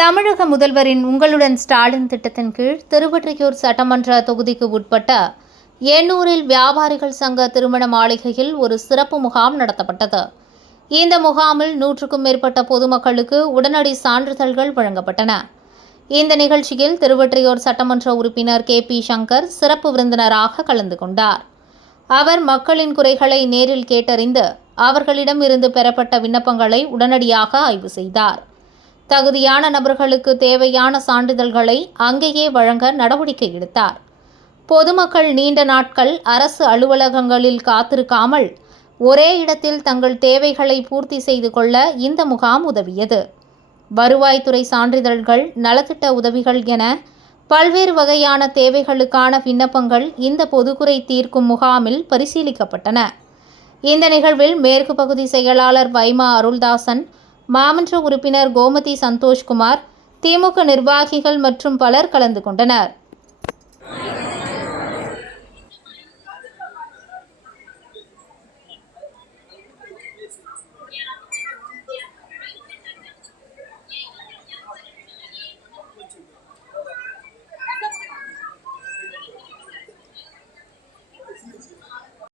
தமிழக முதல்வரின் உங்களுடன் ஸ்டாலின் திட்டத்தின் கீழ் திருவொற்றியூர் சட்டமன்ற தொகுதிக்கு உட்பட்ட எண்ணூரில் வியாபாரிகள் சங்க திருமண மாளிகையில் ஒரு சிறப்பு முகாம் நடத்தப்பட்டது. இந்த முகாமில் 100க்கும் மேற்பட்ட பொதுமக்களுக்கு உடனடி சான்றிதழ்கள் வழங்கப்பட்டன. இந்த நிகழ்ச்சியில் திருவொற்றியூர் சட்டமன்ற உறுப்பினர் KP சங்கர் சிறப்பு விருந்தினராக கலந்து கொண்டார். அவர் மக்களின் குறைகளை நேரில் கேட்டறிந்து அவர்களிடம் இருந்து பெறப்பட்ட விண்ணப்பங்களை உடனடியாக ஆய்வு செய்தார். தகுதியான நபர்களுக்கு தேவையான சான்றிதழ்களை அங்கேயே வழங்க நடவடிக்கை எடுத்தார். பொதுமக்கள் நீண்ட நாட்கள் அரசு அலுவலகங்களில் காத்திருக்காமல் ஒரே இடத்தில் தங்கள் தேவைகளை பூர்த்தி செய்து கொள்ள இந்த முகாம் உதவியது. வருவாய்த்துறை சான்றிதழ்கள், நலத்திட்ட உதவிகள் என பல்வேறு வகையான தேவைகளுக்கான விண்ணப்பங்கள் இந்த பொதுக்குறை தீர்க்கும் முகாமில் பரிசீலிக்கப்பட்டன. இந்த நிகழ்வில் மேற்கு பகுதி செயலாளர் வைமா அருள்தாசன், மாமன்ற உறுப்பினர் கோமதி சந்தோஷ்குமார், திமுக நிர்வாகிகள் மற்றும் பலர் கலந்து கொண்டனர்.